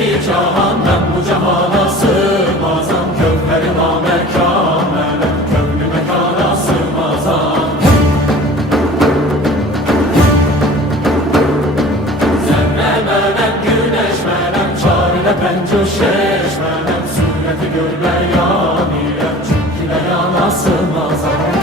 iki cahan ben bu cahana sığmazam. Kövheri namekâmele kövlü mekana sığmazam. Zerre menem güneş menem çarine pencuşeş menem sureti görme yanire çünkü yana sığmazam.